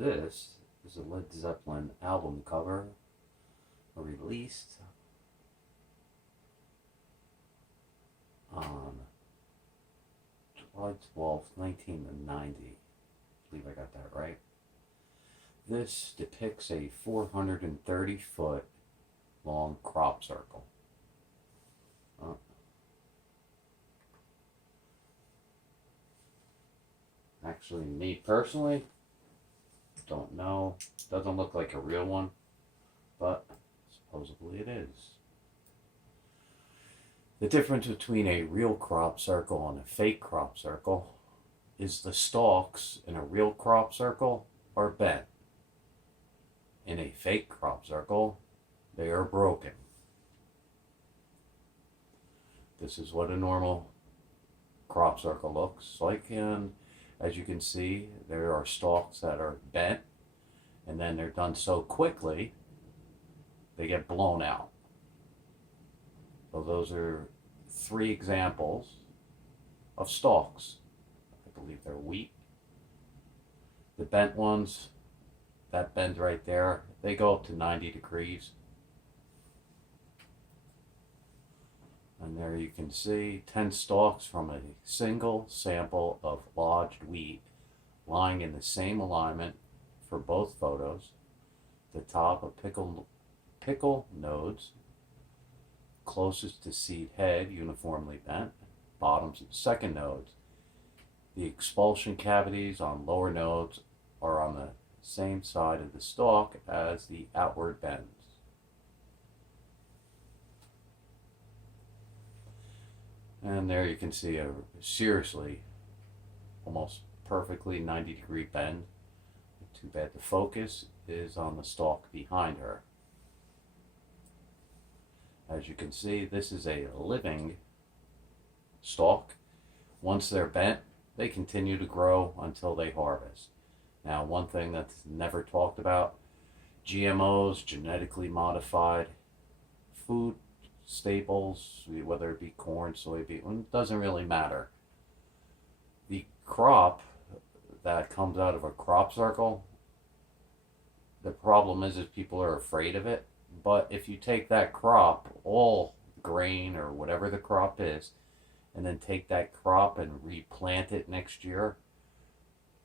This is a Led Zeppelin album cover released on July 12th, 1990. I believe I got that right. This depicts a 430-foot long crop circle. Actually, me personally, don't know. Doesn't look like a real one, but supposedly it is. The difference between a real crop circle and a fake crop circle is the stalks in a real crop circle are bent. In a fake crop circle, they are broken. This is what a normal crop circle looks like, and as you can see, there are stalks that are bent, and then they're done so quickly, they get blown out. So those are 3 examples of stalks. I believe they're wheat. The bent ones, that bend right there, they go up to 90 degrees. And there you can see 10 stalks from a single sample of lodged wheat lying in the same alignment for both photos. The top of pickle nodes closest to seed head uniformly bent, bottoms of second nodes. The expulsion cavities on lower nodes are on the same side of the stalk as the outward bends. And there you can see a seriously almost perfectly 90-degree bend. Too bad the focus is on the stalk behind her. As you can see, this is a living stalk. Once they're bent, they continue to grow until they harvest. Now, one thing that's never talked about, GMOs, genetically modified food staples, whether it be corn, soybean, it doesn't really matter. The crop that comes out of a crop circle, the problem is people are afraid of it. But if you take that crop, all grain or whatever the crop is, and then take that crop and replant it next year,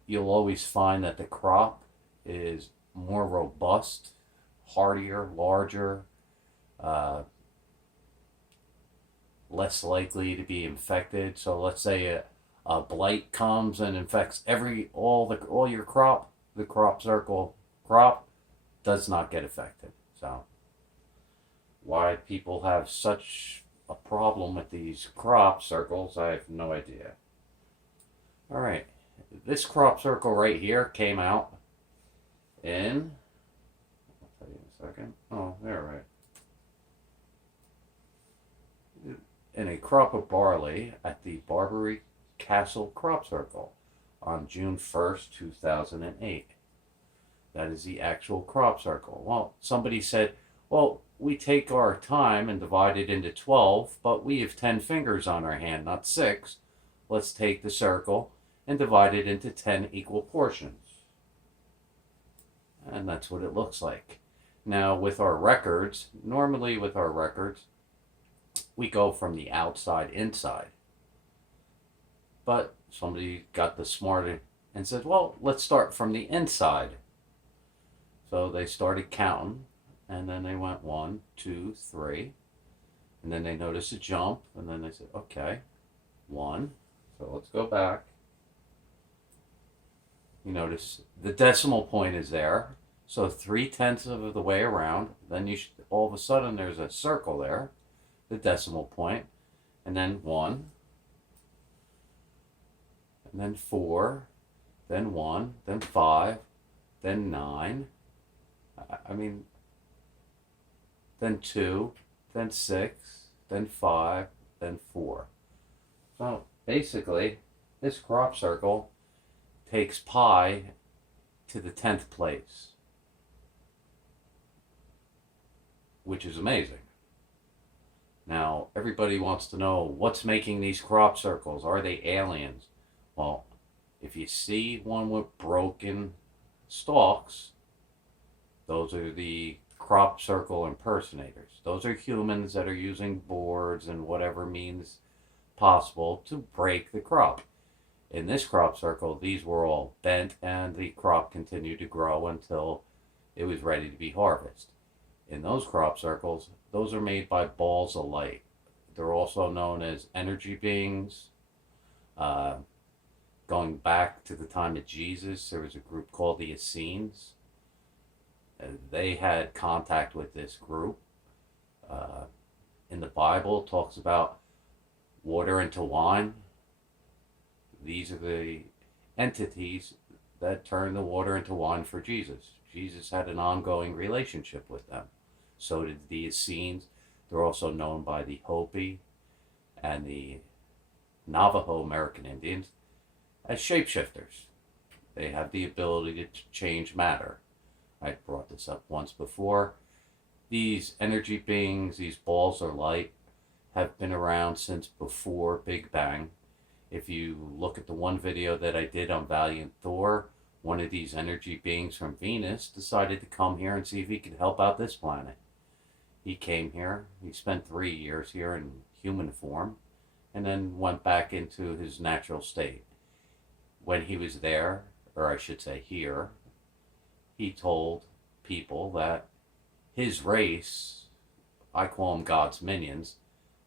you'll always find that the crop is more robust, hardier, larger, less likely to be infected. So let's say a blight comes and infects all your crop, the crop circle crop does not get affected. So why people have such a problem with these crop circles, I have no idea. All right, this crop circle right here came out in, I'll tell you in a second. Oh, they're right. In a crop of barley at the Barbary Castle Crop Circle on June 1st, 2008. That is the actual crop circle. Well, somebody said, well, we take our time and divide it into 12, but we have 10 fingers on our hand, not 6. Let's take the circle and divide it into 10 equal portions. And that's what it looks like. Now, with our records, normally with our records, we go from the outside inside. But somebody got the smart and said, well, let's start from the inside. So they started counting, and then they went 1, 2, 3, and then they noticed a jump, and then they said, okay, 1. So let's go back. You notice the decimal point is there, so 3/10 of the way around. Then all of a sudden there's a circle there, the decimal point, and then 1, and then 4, then 1, then 5, then 9. Then 2, then 6, then 5, then 4. So basically, this crop circle takes pi to the 10th place, which is amazing. Now, everybody wants to know what's making these crop circles. Are they aliens? Well, if you see one with broken stalks, those are the crop circle impersonators. Those are humans that are using boards and whatever means possible to break the crop. In this crop circle, these were all bent and the crop continued to grow until it was ready to be harvested. In those crop circles, those are made by balls of light. They're also known as energy beings. Going back to the time of Jesus, there was a group called the Essenes. They had contact with this group. In the Bible, it talks about water into wine. These are the entities that turned the water into wine for Jesus. Jesus had an ongoing relationship with them. So did the Essenes. They're also known by the Hopi and the Navajo American Indians as shapeshifters. They have the ability to change matter. I brought this up once before. These energy beings, these balls of light, have been around since before Big Bang. If you look at the one video that I did on Valiant Thor, one of these energy beings from Venus decided to come here and see if he could help out this planet. He came here, he spent 3 years here in human form, and then went back into his natural state. When he was there, or I should say here, he told people that his race, I call them God's minions,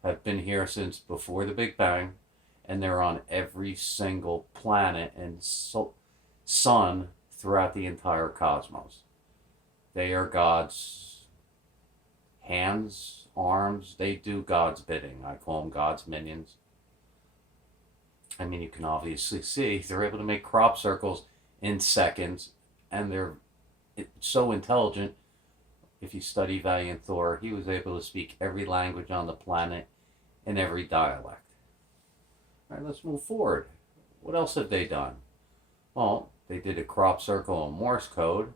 have been here since before the Big Bang, and they're on every single planet and sun throughout the entire cosmos. They are God's hands, arms. They do God's bidding. I call them God's minions. I mean, you can obviously see they're able to make crop circles in seconds, and they're so intelligent. If you study Valiant Thor, he was able to speak every language on the planet in every dialect. All right, let's move forward. What else have they done? Well, they did a crop circle in Morse code,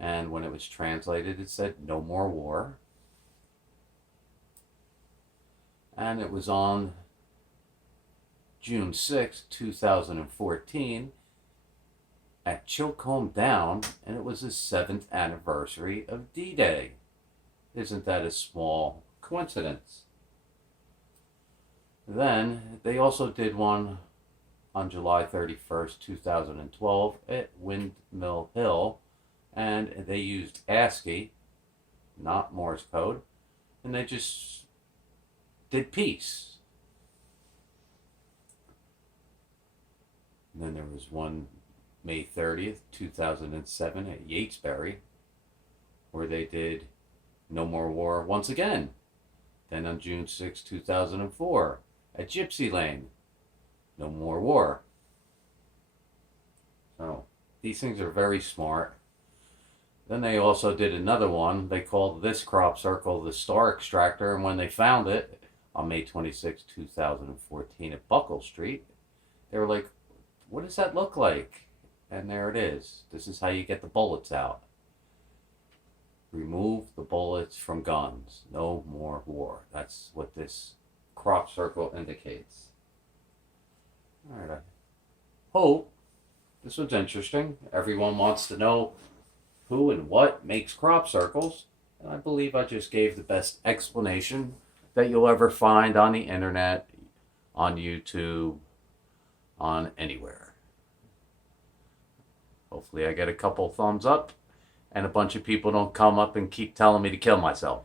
and when it was translated, it said "No more war." And it was on June 6, 2014, at Chilcombe Down, and it was the 7th anniversary of D-Day. Isn't that a small coincidence? Then they also did one on July 31st, 2012 at Windmill Hill, and they used ASCII, not Morse code, and they just did peace. And then there was one May 30th, 2007 at Yatesbury, where they did No More War once again. Then on June 6, 2004 at Gypsy Lane, No More War. So these things are very smart. Then they also did another one. They called this crop circle the Star Extractor, and when they found it on May 26, 2014 at Buckle Street, they were like, what does that look like? And there it is. This is how you get the bullets out. Remove the bullets from guns. No more war. That's what this crop circle indicates. All right. I hope this was interesting. Everyone wants to know who and what makes crop circles. And I believe I just gave the best explanation that you'll ever find on the internet, on YouTube, on anywhere. Hopefully I get a couple thumbs up and a bunch of people don't come up and keep telling me to kill myself.